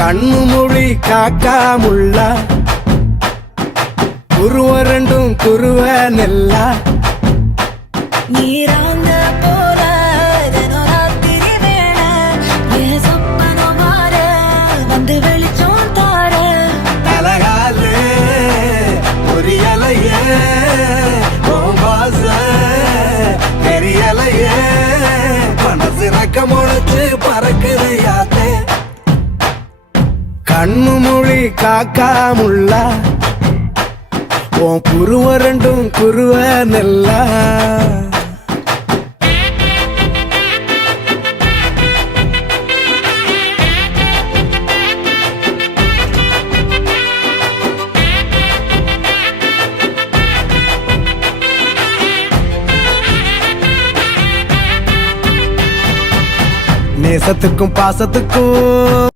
கண்ணு மொழி காக்காமுள்ள குருவ ரெண்டும் குருவ நெல்லா நீராங்க போல ராத்திரி வேண என் சொப்பனோ மாற வந்து வெளிச்சம் தார அழகாலே பொரியலையே ஓம்பாச பெரியலையே மனசு ரக்க முளைச்சு பறக்குது யாத்தே கண்ணு மொழி காக்காமுள்ள உன் குருவ ரெண்டும் குருவ நெல்லா நேசத்துக்கும் பாசத்துக்கும்